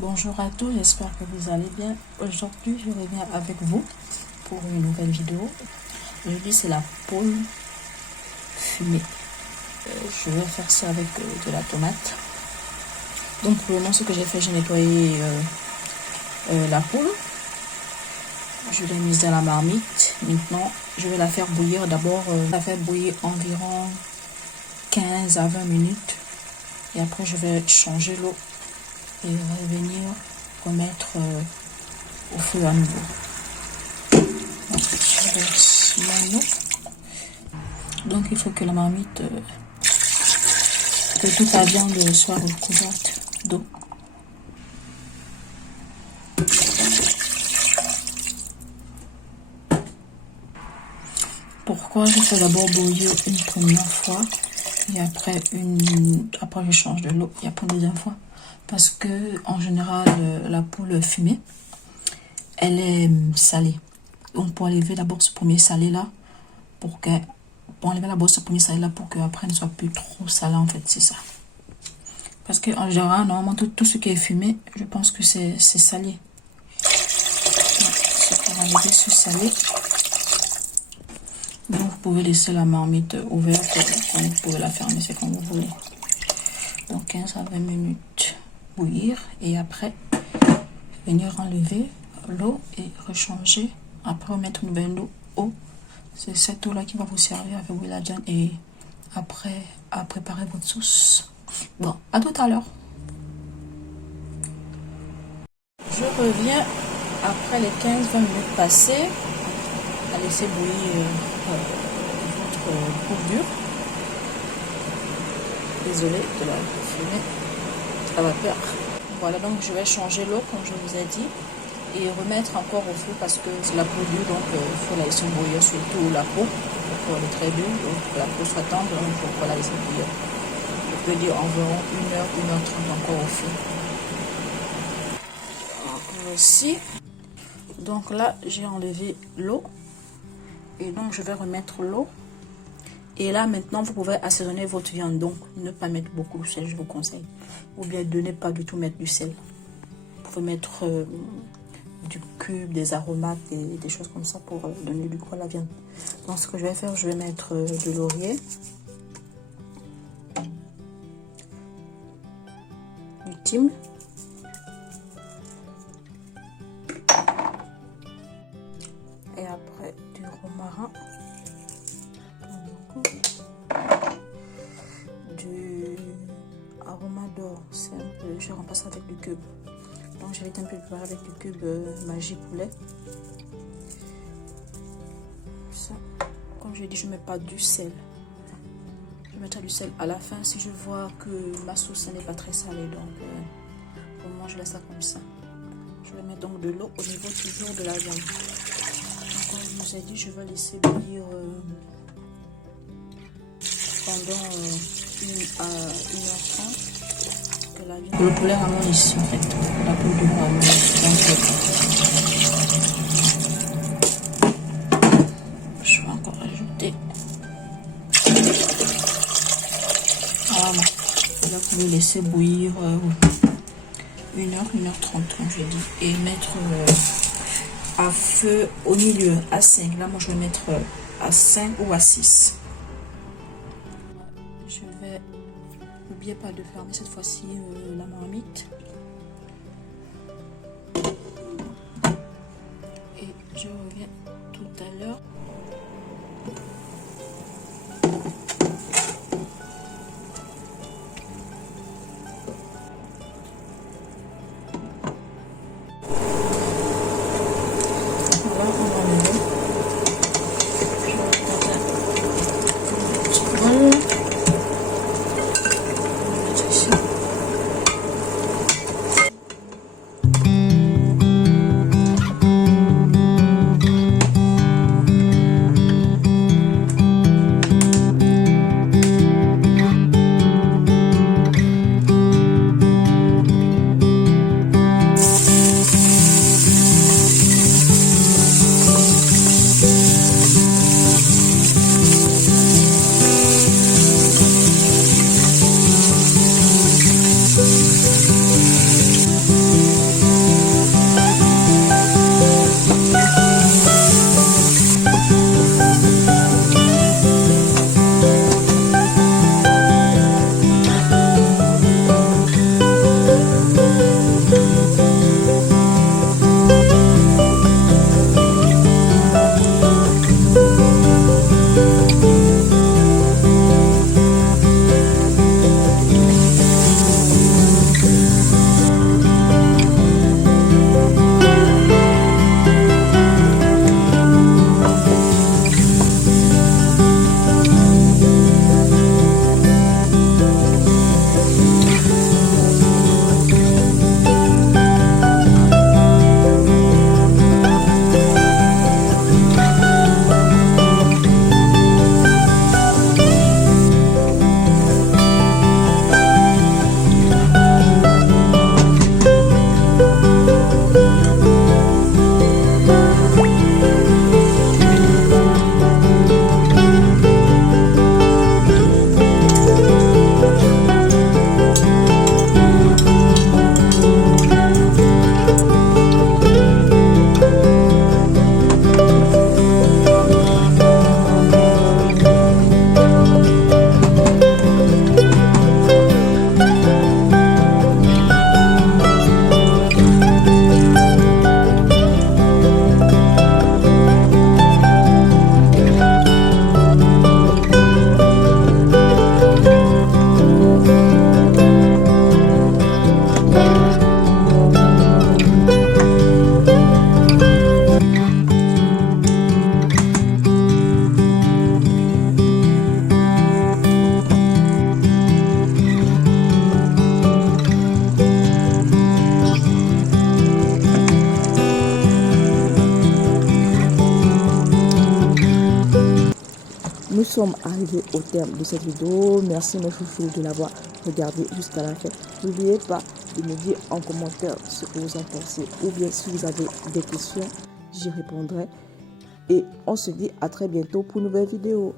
Bonjour à tous, j'espère que vous allez bien. Aujourd'hui, je reviens avec vous pour une nouvelle vidéo. Aujourd'hui, c'est la poule fumée. Je vais faire ça avec de la tomate. Donc, pour le moment, ce que j'ai fait, j'ai nettoyé la poule. Je l'ai mise dans la marmite. Maintenant, je vais la faire bouillir. D'abord, la faire bouillir environ 15 à 20 minutes. Et après, je vais changer l'eau et revenir remettre au feu à nouveau. Donc, je verse mon eau. Donc, il faut que la marmite, que toute la viande soit recouverte d'eau. Pourquoi je fais d'abord bouillir une première fois et après je change de l'eau et après une deuxième fois? Parce que en général la poule fumée elle est salée. Donc pour enlever d'abord ce premier salé là pour qu'après elle ne soit plus trop salée, en fait, c'est ça. Parce que en général normalement tout ce qui est fumé, je pense que c'est salé. C'est pour enlever ce salé. Donc vous pouvez laisser la marmite ouverte, comme vous pouvez la fermer, c'est comme vous voulez. Donc 15 à 20 minutes bouillir et après venir enlever l'eau et rechanger. Après remettre une nouvelle eau. C'est cette eau là qui va vous servir à faire bouillir la viande et après à préparer votre sauce. Bon, à tout à l'heure. Je reviens après les 15-20 minutes passées à laisser bouillir votre poule dure. Désolée de la fumée à vapeur. Voilà, donc je vais changer l'eau comme je vous ai dit et remettre encore au feu parce que c'est la peau dure, donc il faut la laisser bouillir, surtout la peau pour elle est très dure, donc pour que la peau soit tendre, donc il faut la laisser bouillir. Je peux dire environ 1h, 1h30 encore au feu. Voici. Donc là j'ai enlevé l'eau et donc je vais remettre l'eau. Et là, maintenant, vous pouvez assaisonner votre viande. Donc, ne pas mettre beaucoup de sel, je vous conseille. Ou bien de ne pas du tout mettre du sel. Vous pouvez mettre du cube, des aromates et des choses comme ça pour donner du goût à la viande. Donc, ce que je vais faire, je vais mettre de laurier, du thym, et après du romarin. Du aroma d'or, c'est un peu, je remplace avec du cube. Donc je vais un peu préparer avec du cube Magie poulet. Ça, comme je l'ai dit, je ne mets pas du sel. Je mettrai du sel à la fin si je vois que ma sauce n'est pas très salée. Donc pour le moment je laisse ça comme ça. Je vais mettre donc de l'eau au niveau toujours de la viande. Donc, comme je vous ai dit, je vais laisser bouillir pendant 1 à 1h30 que la viande. Le poulet ramon ici en fait, la peau du ramon. Je vais encore ajouter. Voilà. Là vous pouvez laisser bouillir 1h, 1h30 comme j'ai dit. Et mettre à feu au milieu à 5. Là moi je vais mettre à 5 ou à 6. N'oubliez pas de fermer cette fois-ci la marmite. Et je reviens tout à l'heure. Voilà, on va enlever. Je vais regarder un petit bol. nous sommes arrivés au terme de cette vidéo. Merci mes chouchous de l'avoir regardé jusqu'à la fin. N'oubliez pas de me dire en commentaire ce que vous en pensez ou bien si vous avez des questions, j'y répondrai. Et on se dit à très bientôt pour une nouvelle vidéo.